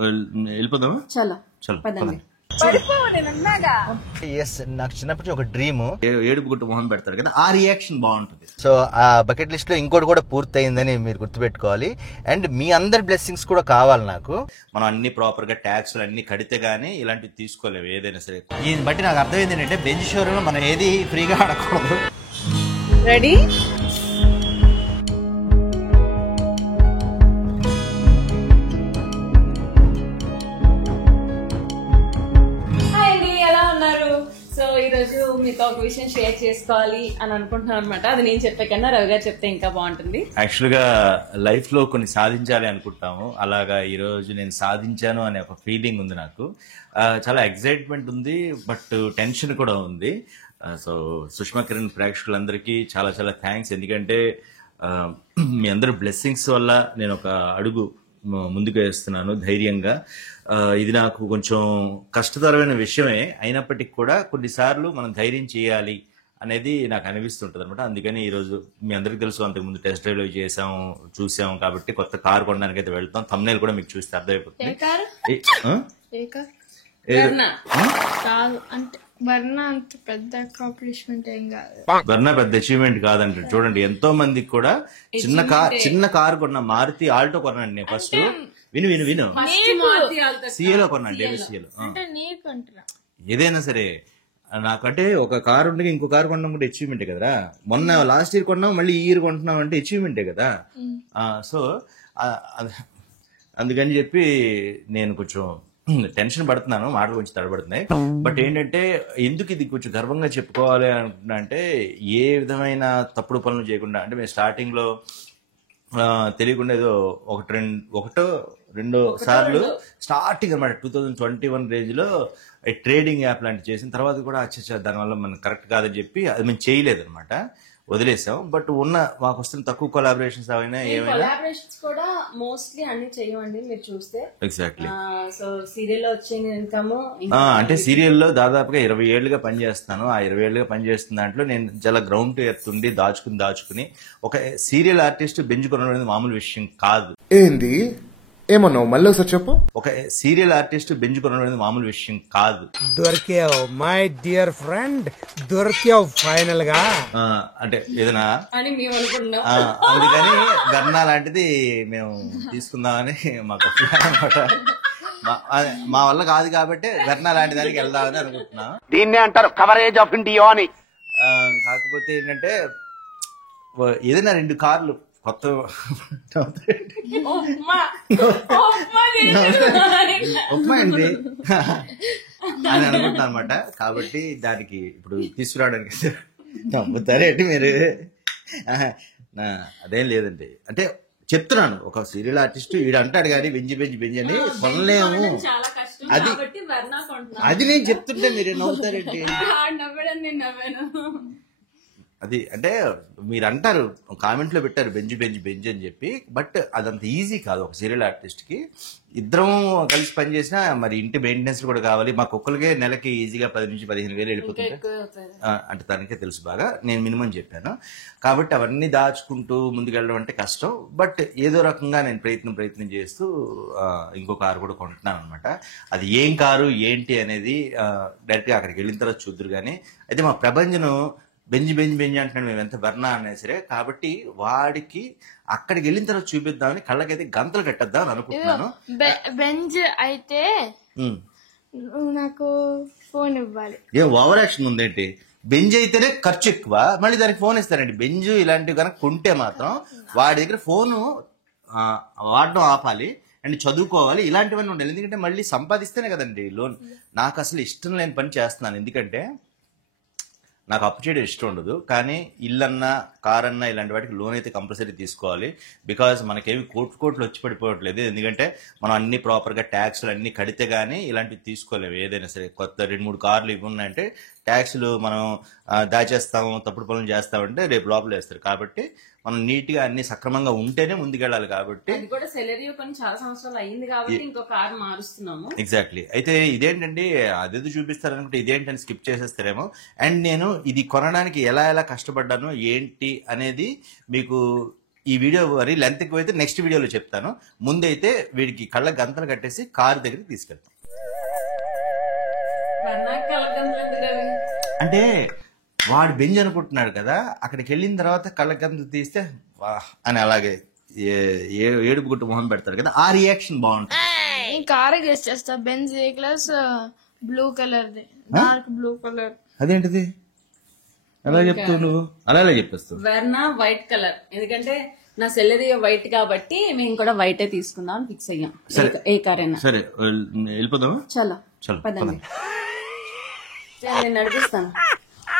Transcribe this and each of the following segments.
వెళ్ళిపోదామా? చలో చలో పదండి. నాకు చిన్నప్పటి ఒక డ్రీమ్. ఏడుపు గుట్టు మొహం పెడతారు కదా, ఆ రియాక్షన్ బాగుంటుంది. సో ఆ బకెట్ లిస్ట్ లో ఇంకోటి కూడా పూర్తయిందని మీరు గుర్తుపెట్టుకోవాలి. అండ్ మీ అందరి బ్లెస్సింగ్స్ కూడా కావాలి నాకు. మనం అన్ని ప్రాపర్ గా ట్యాక్స్లు అన్ని కడితే గానీ ఇలాంటివి తీసుకోలేవు ఏదైనా సరే. దీన్ని బట్టి నాకు అర్థమైంది ఏంటంటే బెంచ్ షోరూమ్ లో మనం ఏది ఫ్రీగా ఆడకూడదు. రెడీ? సో ఈ రోజు మీతో ఒక విషయం షేర్ చేసుకోవాలి అని అనుకుంటున్నాను అనమాట. అది నేను చెప్పే కన్నా రవి గారు చెప్తే ఇంకా బాగుంటుంది. యాక్చువల్ గా లైఫ్ లో కొన్ని సాధించాలి అనుకుంటాము. అలాగా ఈ రోజు నేను సాధించాను అనే ఒక ఫీలింగ్ ఉంది నాకు. చాలా ఎక్సైట్మెంట్ ఉంది, బట్ టెన్షన్ కూడా ఉంది. సో సుష్మా కిరణ్ ప్రేక్షకులందరికీ చాలా చాలా థ్యాంక్స్. ఎందుకంటే మీ అందరి బ్లెస్సింగ్స్ వల్ల నేను ఒక అడుగు ముందుకు వేస్తున్నాను ధైర్యంగా. ఇది నాకు కొంచెం కష్టతరమైన విషయమే అయినప్పటికీ కూడా కొన్నిసార్లు మనం ధైర్యం చేయాలి అనేది నాకు అనిపిస్తుంటది అనమాట. అందుకని ఈరోజు మీ అందరికి తెలుసు, అంతకుముందు టెస్ట్ డ్రైవ్ చేసాము, చూసాము కాబట్టి కొత్త కారు కొనడానికి అయితే వెళ్తాం. థంబ్నెయిల్ కూడా మీకు చూస్తే అర్థమైపోతుంది. వర్ణ పెద్ద అచీవ్మెంట్ కాదంట. చూడండి, ఎంతో మందికి కూడా చిన్న కారు కొన్న, మారుతి ఆల్టో కొన్నాను నేను ఫస్ట్. విను విను విను సిఏలో కొన్నాను, డేవిసిఏలో. ఏదైనా సరే నాకంటే ఒక కారు ఉంటే ఇంకో కారు కొనడం కూడా అచీవ్మెంటే కదా. మొన్న లాస్ట్ ఇయర్ కొన్నాం, మళ్ళీ ఈ ఇయర్ కొంటున్నాం అంటే అచీవ్మెంటే కదా. సో అందుకని చెప్పి నేను కొంచెం టెన్షన్ పడుతున్నాను, మాటలు కొంచెం తడబడుతున్నాయి. బట్ ఏంటంటే ఎందుకు ఇది కొంచెం గర్వంగా చెప్పుకోవాలి అనుకుంటున్నా అంటే, ఏ విధమైన తప్పుడు పనులు చేయకుండా, అంటే మేము స్టార్టింగ్ లో తెలియకుండా ఏదో ఒకటో రెండో సార్లు స్టార్టింగ్ అనమాట 2021 రేంజ్ లో ట్రేడింగ్ యాప్ లాంటివి చేసిన తర్వాత కూడా దానివల్ల మనం కరెక్ట్ కాదని చెప్పి అది మేము చేయలేదు అనమాట, వదిలేసాం. బట్ మాకు వస్తున్న తక్కువ కొలాబరేషన్స్ ఏమైనా కూడా మోస్ట్లీ అన్ని చేయమండి మీరు చూస్తే. ఎగ్జాక్ట్లీ. సో సీరియల్ వచ్చే ఇన్కమ్ అంటే సీరియల్లో దాదాపుగా 20 ఏళ్లుగా పనిచేస్తాను. ఆ 20 ఏళ్లుగా పనిచేస్తున్న దాంట్లో నేను చాలా గ్రౌండ్ టు ఎర్త్ ఉండి దాచుకుని ఒక సీరియల్ ఆర్టిస్ట్ బెంచ్ కొనడం అనేది మామూలు విషయం కాదు. ఏంది ఏమన్నావు మళ్ళీ ఒకసారి చెప్పు. ఒక సీరియల్ ఆర్టిస్ట్ బెంచ్ కొనడం అనేది మామూలు విషయం కాదు. దొరికావు మై డియర్ ఫ్రెండ్, దొరికావు ఫైనల్ గా. అంటే ఏదైనా అని మేము అనుకుంటున్నాం. అందుకని గర్నా లాంటిది మేము తీసుకుందామని మాకు అనమాట. మా వల్ల కాదు కాబట్టి గర్నా లాంటి దానికి వెళ్దామని అనుకుంటున్నా. దీన్నే అంటారు కవరేజ్ ఆఫ్ ఇండియా అని. కాకపోతే ఏంటంటే ఏదైనా 2 కార్లు కొత్త ఉప్మా అండి అని అనుకుంటున్నా అనమాట. కాబట్టి దానికి ఇప్పుడు తీసుకురావడానికి నమ్ముతారేంటి మీరు? అదేం లేదండి, అంటే చెప్తున్నాను, ఒక సీరియల్ ఆర్టిస్ట్ వీడు అంటాడు కానీ బెంజి అని కొనలేము. అది నేను చెప్తుంటే మీరు నవ్వుతారేంటి? అది అంటే మీరు అంటారు, కామెంట్ లో పెట్టారు బెంజ్ అని చెప్పి. బట్ అదంత ఈజీ కాదు ఒక సీరియల్ ఆర్టిస్ట్ కి. ఇద్దరం కలిసి పనిచేసినా మరి ఇంటి మెయింటెనెన్స్ కూడా కావాలి. మా కుక్కలకే నెలకి ఈజీగా 10 నుంచి 15 వేలు వెళ్ళిపోతుంది. అంటే తనకే తెలుసు బాగా, నేను మినిమం చెప్పాను. కాబట్టి అవన్నీ దాచుకుంటూ ముందుకెళ్ళడం అంటే కష్టం. బట్ ఏదో రకంగా నేను ప్రయత్నం చేస్తూ ఇంకో కారు కూడా కొంటున్నాను అనమాట. అది ఏం కారు ఏంటి అనేది డైరెక్ట్ గా అక్కడికి వెళ్ళిన తర్వాత చూద్దరు. కానీ అయితే మా ప్రభంజను బెంజ్ అంటున్నాడు, మేము ఎంత బర్నా అనే సరే. కాబట్టి వాడికి అక్కడికి వెళ్ళిన తర్వాత చూపిద్దామని కళ్ళకైతే గంతలు కట్టేద్దామని అనుకుంటున్నాను. బెంజ్ అయితే నాకు ఫోన్ ఇవ్వాలి. ఏం ఓవర్ యాక్షన్ ఉందేంటి? బెంజ్ అయితేనే ఖర్చు ఎక్కువ, మళ్ళీ దానికి ఫోన్ ఇస్తారండి. బెంజ్ ఇలాంటివి కనుక కొంటే మాత్రం వాడి దగ్గర ఫోను వాడడం ఆపాలి అండ్ చదువుకోవాలి, ఇలాంటివన్నీ ఉండాలి. ఎందుకంటే మళ్ళీ సంపాదిస్తేనే కదండి లోన్. నాకు అసలు ఇష్టం లేని పని చేస్తున్నాను, ఎందుకంటే నాకు అప్పు చేయడం ఇష్టం ఉండదు. కానీ ఇల్లన్నా కారన్నా ఇలాంటి వాటికి లోన్ అయితే కంపల్సరీ తీసుకోవాలి. బికాజ్ మనకేమి కోట్లు వచ్చి పడిపోవట్లేదు. ఎందుకంటే మనం అన్ని ప్రాపర్గా ట్యాక్స్లు అన్ని కడితే గానీ ఇలాంటివి తీసుకోలేము. ఏదైనా సరే కొత్త 2-3 కార్లు ఇవి ఉన్నాయంటే ట్యాక్స్లు మనం దాచేస్తాము, తప్పుడు పనులు చేస్తామంటే రేపు లోపల వేస్తారు. కాబట్టి మనం నీట్ గా అన్ని సక్రమంగా ఉంటేనే ముందుకెళ్ళాలి. కాబట్టి చాలా సంవత్సరాలు అయింది కాబట్టి ఇంకో కార్ మారుస్తున్నాము. ఎగ్జాక్ట్లీ. అయితే ఇదేంటండి అదేదో చూపిస్తారనుకుంటే ఇదేంటని స్కిప్ చేసేస్తారేమో. అండ్ నేను ఇది కొనడానికి ఎలా కష్టపడ్డాను ఏంటి అనేది మీకు ఈ వీడియో మరి లెంత్ ఎక్కువైతే నెక్స్ట్ వీడియోలో చెప్తాను. ముందైతే వీడికి కళ్ళ గంతలు కట్టేసి కారు దగ్గరికి తీసుకెళ్తాం. అంటే వాడు బెంజ్ అనుకుంటున్నాడు కదా, అక్కడికి వెళ్ళిన తర్వాత కళ్ళ గంతలు తీస్తే వాహ్ అని అలాగే ఏడుపు గుట్టు మొహం పెడతాడు కదా, ఆ రియాక్షన్ బాగుంటుంది. ఈ కార్ గెస్ చేస్తా. Benz A class blue colour the, dark blue colour. అదేంటిది అలా చెప్తావు నువ్వు? అలా చెప్పేస్తావు. వెర్నా వైట్ కలర్, ఎందుకంటే నా సెల్లది వైట్ కాబట్టి మేము కూడా వైటే తీసుకుందాం అని ఫిక్స్ అయ్యాం. ఏ కార్ అయినా సరే వెళ్ళిపోదామా? చలో చలో పదండి, నేను నడిపిస్తాను.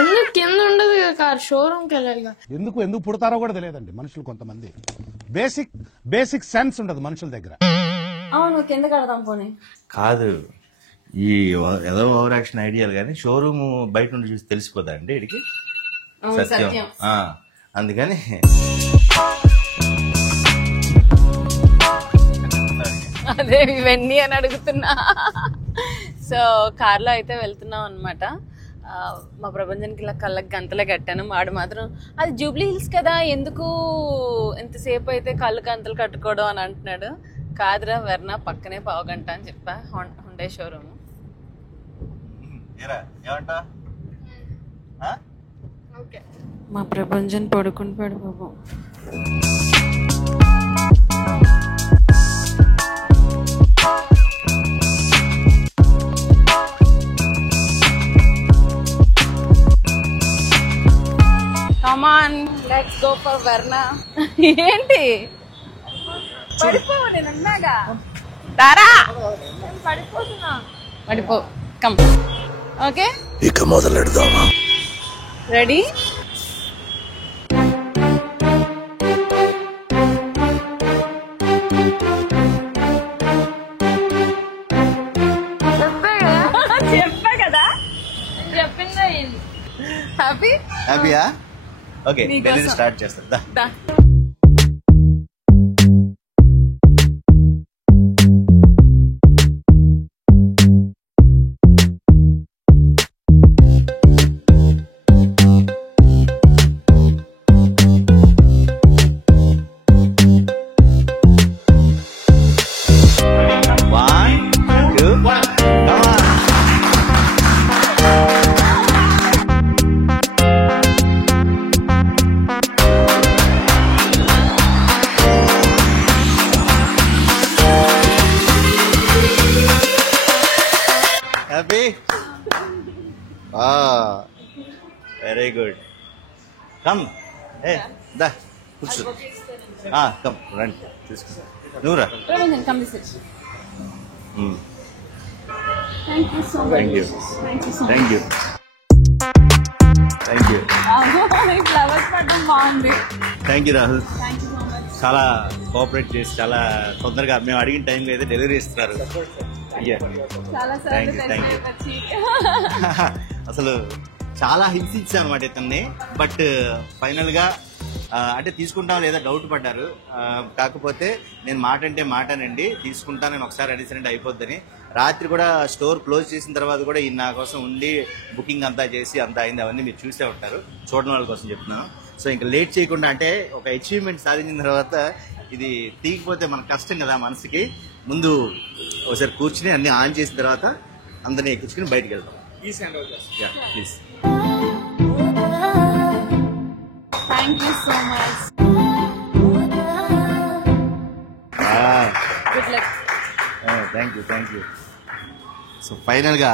ఎందుకు కింద ఉండదు కదా కార్, షోరూమ్కి వెళ్ళాలిగా. ఎందుకు పుడతారో కూడా తెలియదండి మనుషులు. కొంతమంది బేసిక్ సెన్స్ ఉండదు మనుషుల దగ్గర. అవును, కింద కడదాం పోనీ. కాదు, ఈ ఏదో ఓవర్ యాక్షన్ ఐడియాలు కానీ షోరూమ్ బయట నుండి చూసి తెలిసిపోతా అండి వీడికి సత్యం. అందుకని అదే ఇవన్నీ అని అడుగుతున్నా. సో కార్లో అయితే వెళ్తున్నాం అనమాట. మా ప్రభంజన్కి ఇలా కళ్ళకి గంతలే కట్టాను. వాడు మాత్రం అది జూబ్లీ హిల్స్ కదా, ఎందుకు ఎంతసేపు అయితే కళ్ళు గంతలు కట్టుకోవడం అని అంటున్నాడు. కాదురా వెర్నా, పక్కనే పావుగంట అని చెప్పా. Hyundai showroom. మా ప్రభంజన్ పడుకుని పాపం. Come on, let's go for Verna. ఏంటి పడిపోవు, నేను అన్నాగా. తారా పడిపోతున్నా. పడిపో. కమ్. ఓకే, ఇక మొదలెడదామా? రెడీ? చెప్పా కదా, చెప్పింది అయింది. హ్యాపీయా? ఓకే, డెలివరీ స్టార్ట్ చేస్తా. Very good. కమ్, దా కూర్చో. కమ్, రండి తీసుకుంటా. నువ్వురా. Thank you. Thank you Rahul. చాలా కోఆపరేట్ చేసి చాలా తొందరగా మేము అడిగిన టైంలో అయితే డెలివరీ ఇస్తున్నారు. అసలు చాలా హింసించా అనమాట ఇతన్ని. బట్ ఫైనల్ గా అంటే తీసుకుంటాం లేదా డౌట్ పడ్డారు. కాకపోతే నేను మాట అంటే మాటనండి, తీసుకుంటాను నేను ఒకసారి అడిసినట్టు అయిపోద్దని. రాత్రి కూడా స్టోర్ క్లోజ్ చేసిన తర్వాత కూడా ఈయన నా కోసం ఉండి బుకింగ్ అంతా చేసి అంతా అయింది. అవన్నీ మీరు చూసే ఉంటారు, చూడడం వాళ్ళ కోసం చెప్తున్నాను. సో ఇంకా లేట్ చేయకుండా, అంటే ఒక అచీవ్మెంట్ సాధించిన తర్వాత ఇది తీగిపోతే మనకు కష్టం కదా మనసుకి. ముందు ఒకసారి కూర్చుని అన్ని ఆన్ చేసిన తర్వాత అందరినీ ఎక్కించుకుని బయటకు వెళ్తాం. Please. Thank you so much. Good luck. Thank you. So final గా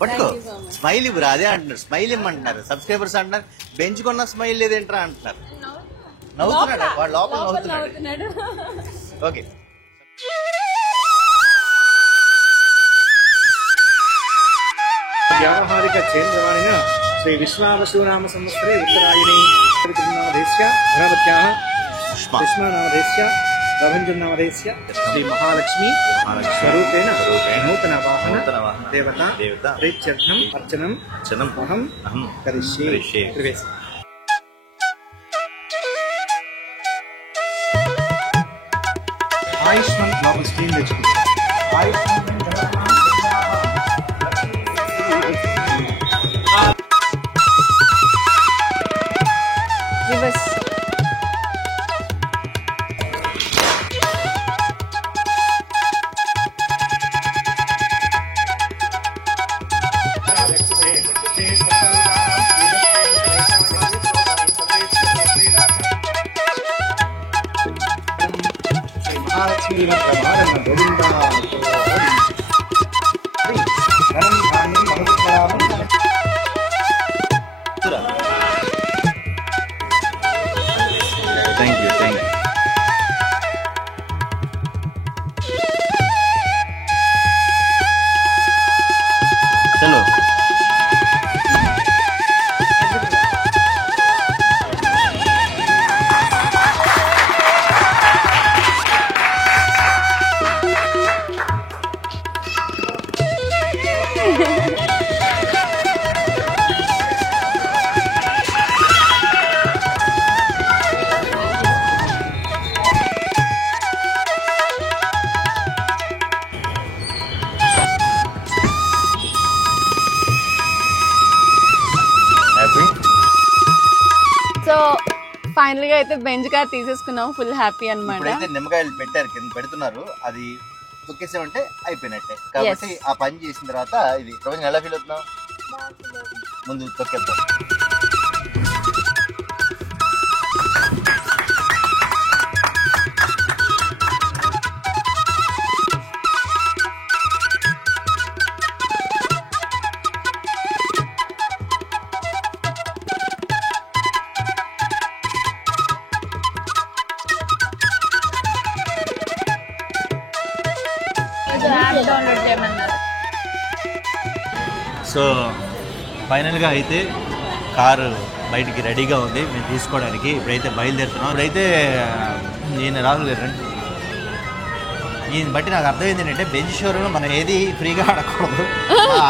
పట్టుకో స్మైల్ ఇవ్వరా, అదే అంటున్నారు. స్మైల్ ఇమ్మంటున్నారు సబ్స్క్రైబర్స్ అంటున్నారు. బెంచుకున్న స్మైల్ లేదేంట్రా అంటున్నారు. నవ్వుతున్నాడు వాడు, లోపల నవ్వుతున్నాడు. ఓకే. వ్యావహారిక చేంద్రవాణిన శ్రీ విశ్వావసునామ సంవత్సరే ఉత్తరాయణి ధనవత్యాః విశ్వనామధేస్య ప్రభంజనామదేశ్య శ్రీ మహాలక్ష్మి స్వరూపేణ నూతన వాహన దేవత ప్రీత్యర్థం అర్చనం అహం కరిష్యే. త్రివేశం. ఆయుష్మాన్ బాబు స్క్రీన్ తెచ్చుకుంటాం. Reverse. Mahalakshmi Govinda thank you. చలో సో ఫైనల్ గా అయితే బెంజ్ కార్ తీసేసుకున్నాం. ఫుల్ హ్యాపీ అన్నమాట. ఇప్పుడైతే నిమ్మకాయలు పెట్టారు, కింద పెడుతున్నారు. అది తొక్కేసామంటే అయిపోయినట్టే. కాబట్టి ఆ పని చేసిన తర్వాత ఇది ప్రపంచం ఎలా ఫీల్ అవుతున్నావు? ముందు తొక్కేద్దాం. యాప్ డౌన్లోడ్ చేయమన్నారు. సో ఫైనల్గా అయితే కారు బయటికి రెడీగా ఉంది మేము తీసుకోవడానికి. ఇప్పుడైతే బయలుదేరుతున్నాం. ఇప్పుడైతే ఈయన రాహుల్ గారు ఈయన బట్టి నాకు అర్థమైంది ఏంటంటే బెంచ్ షోరూంలో మనం ఏది ఫ్రీగా ఆడకూడదు.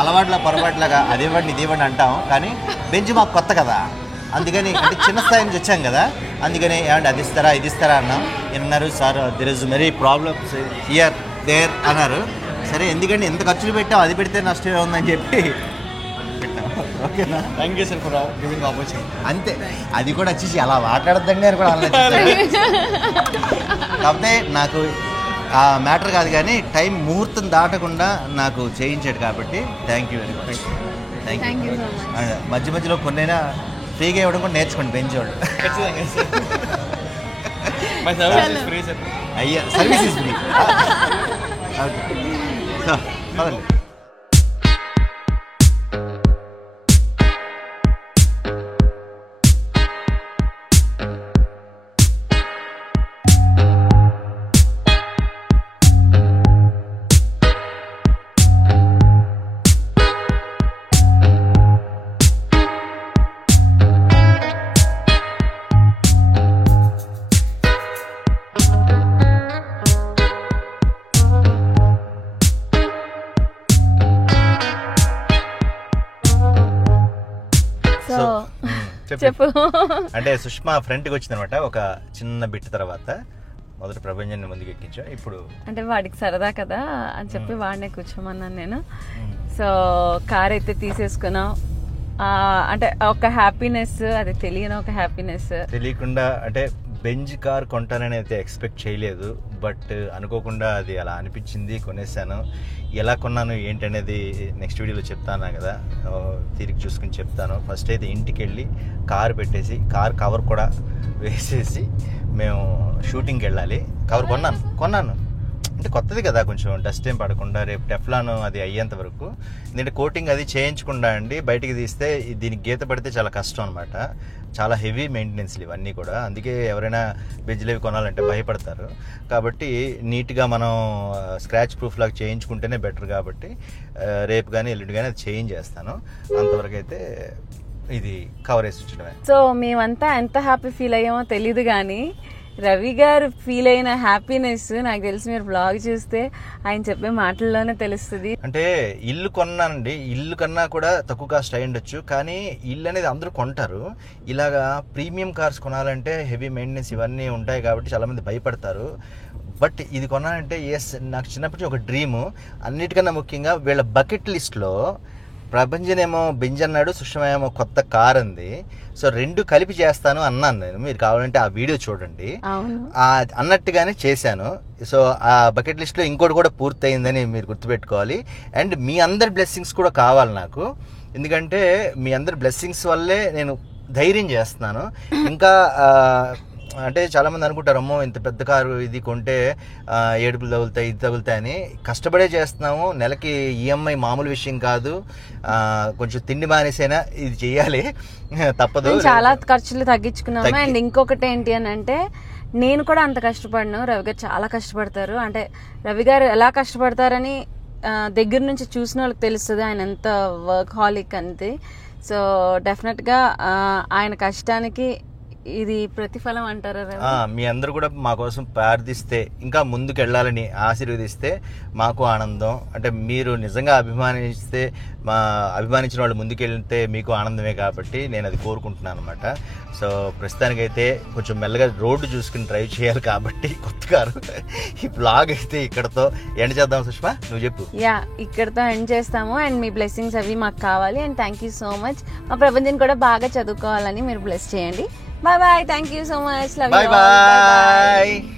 అలవాట్ల పొరపాట్లాగా అదేవ్వండి ఇదేవ్వండి అంటాం. కానీ బెంచ్ మాకు కొత్త కదా, అందుకని అంటే చిన్న స్థాయి నుంచి వచ్చాం కదా, అందుకని ఏమంటే అది ఇస్తారా ఇది ఇస్తారా అన్నాం. అన్నారు sir there is very problems here there అన్నారు. సరే ఎందుకంటే ఎంత ఖర్చులు పెట్టాం, అది పెడితే నష్టమే ఉందని చెప్పి పెట్టాం. ఓకేనా? Thank you sir for giving opportunity. అంతే. అది కూడా వచ్చేసి అలా మాట్లాడద్దండి అని కూడా అలా కాకపోతే నాకు ఆ మ్యాటర్ కాదు కానీ టైం ముహూర్తం దాటకుండా నాకు చేయించాడు కాబట్టి thank you very much. Thank you. మధ్య మధ్యలో కొన్నైనా ఫ్రీగా ఇవ్వడం కూడా నేర్చుకోండి బెంచ్ వాళ్ళు. అయ్యా service is free. Okay so చెప్పు. అంటే సుష్మా ఫ్రంట్కి వచ్చిందనమాట ఒక చిన్న బిట్ తర్వాత. మొదటి ప్రపంచాన్ని ముందుకు ఎక్కించాం. ఇప్పుడు అంటే వాడికి సరదా కదా అని చెప్పి వాడినే కూర్చోమన్నాను నేను. సో కార్ అయితే తీసేసుకున్నాం. అంటే ఒక హ్యాపీనెస్, అది తెలియని ఒక హ్యాపీనెస్. తెలియకుండా అంటే బెంజ్ కార్ కొంటానని అయితే ఎక్స్పెక్ట్ చేయలేదు. బట్ అనుకోకుండా అది అలా అనిపించింది, కొనేసాను. ఎలా కొన్నాను ఏంటనేది నెక్స్ట్ వీడియోలో చెప్తాను కదా, తిరిగి చూసుకుని చెప్తాను. ఫస్ట్ అయితే ఇంటికి వెళ్ళి కారు పెట్టేసి కార్ కవర్ కూడా వేసేసి మేము షూటింగ్కి వెళ్ళాలి. కవర్ కొన్నాను అంటే కొత్తది కదా, కొంచెం డస్ట్ ఏం పడకుండా రేపు టెఫ్లాన్ అది అయ్యేంత వరకు. ఎందుకంటే కోటింగ్ అది చేయించకుండా అండి బయటికి తీస్తే దీనికి గీత పడితే చాలా కష్టం అనమాట. చాలా హెవీ మెయింటెనెన్స్లు ఇవన్నీ కూడా. అందుకే ఎవరైనా బెంజ్లు అవి కొనాలంటే భయపడతారు. కాబట్టి నీట్గా మనం స్క్రాచ్ ప్రూఫ్ లాగా చేయించుకుంటేనే బెటర్. కాబట్టి రేపు కానీ ఎల్లుండి కానీ అది చేంజ్ చేస్తాను. అంతవరకు అయితే ఇది కవర్ వేసి ఉంచడమే. సో మేమంతా ఎంత హ్యాపీ ఫీల్ అయ్యామో తెలీదు కానీ రవి గారు ఫీల్ అయిన హ్యాపీనెస్ నాకు తెలిసి మీరు బ్లాగ్ చూస్తే ఆయన చెప్పే మాటల్లోనే తెలుస్తుంది. అంటే ఇల్లు కొన్నానండి, ఇల్లు కన్నా కూడా తక్కువ కాస్ట్ అయి ఉండొచ్చు, కానీ ఇల్లు అనేది అందరూ కొంటారు. ఇలాగా ప్రీమియం కార్స్ కొనాలంటే హెవీ మెయింటెనెన్స్ ఇవన్నీ ఉంటాయి కాబట్టి చాలామంది భయపడతారు. బట్ ఇది కొనాలంటే ఎస్, నాకు చిన్నప్పటి నుంచి ఒక డ్రీము. అన్నిటికన్నా ముఖ్యంగా వీళ్ళ బకెట్ లిస్ట్లో ప్రభంజన్ ఏమో బెంజ్ అన్నాడు, సుష్మ ఏమో కొత్త కార్ అంది. సో 2 కలిపి చేస్తాను అన్నాను నేను. మీరు కావాలంటే ఆ వీడియో చూడండి. అన్నట్టుగానే చేశాను. సో ఆ బకెట్ లిస్ట్లో ఇంకోటి కూడా పూర్తయిందని మీరు గుర్తుపెట్టుకోవాలి. అండ్ మీ అందరి బ్లెస్సింగ్స్ కూడా కావాలి నాకు, ఎందుకంటే మీ అందరి బ్లెస్సింగ్స్ వల్లే నేను ధైర్యం చేస్తున్నాను. ఇంకా అంటే చాలామంది అనుకుంటారు, అమ్మో ఇంత పెద్ద కారు ఇది కొంటే ఏడుపులు తగులుతాయి, ఇది తగులుతాయని. కష్టపడే చేస్తున్నాము. నెలకి ఈఎంఐ మామూలు విషయం కాదు. కొంచెం తిండి మానేసైనా ఇది చెయ్యాలి, తప్పదు. చాలా ఖర్చులు తగ్గించుకున్నాము. అండ్ ఇంకొకటి ఏంటి అని అంటే, నేను కూడా అంత కష్టపడను, రవి గారు చాలా కష్టపడతారు. అంటే రవి గారు ఎలా కష్టపడతారని దగ్గర నుంచి చూసిన వాళ్ళకి తెలుస్తుంది ఆయన ఎంత వర్క్ హాలిక్ అంతే. సో డెఫినెట్గా ఆయన కష్టానికి ఇది ప్రతిఫలం అంటారా? మీ అందరూ కూడా మా కోసం ప్రార్థిస్తే, ఇంకా ముందుకు వెళ్ళాలని ఆశీర్వదిస్తే మాకు ఆనందం. అంటే మీరు నిజంగా అభిమానించిన వాళ్ళు ముందుకెళ్తే మీకు ఆనందమే, కాబట్టి నేను అది కోరుకుంటున్నాను అనమాట. సో ప్రస్తుతానికైతే కొంచెం మెల్లగా రోడ్డు చూసుకుని డ్రైవ్ చేయాలి కాబట్టి కొత్త కారు. ఈ బ్లాగ్ అయితే ఇక్కడతో ఎండ్ చేద్దాం. సుష్మా నువ్వు చెప్పు. ఇక్కడతో ఎండ్ చేస్తాము. అండ్ మీ బ్లెస్సింగ్స్ అవి మాకు కావాలి. And thank you so much. మా ప్రభంజన్ కూడా బాగా చదువుకోవాలని మీరు బ్లెస్ చేయండి. Bye bye. Thank you so much. Love you all. Bye bye.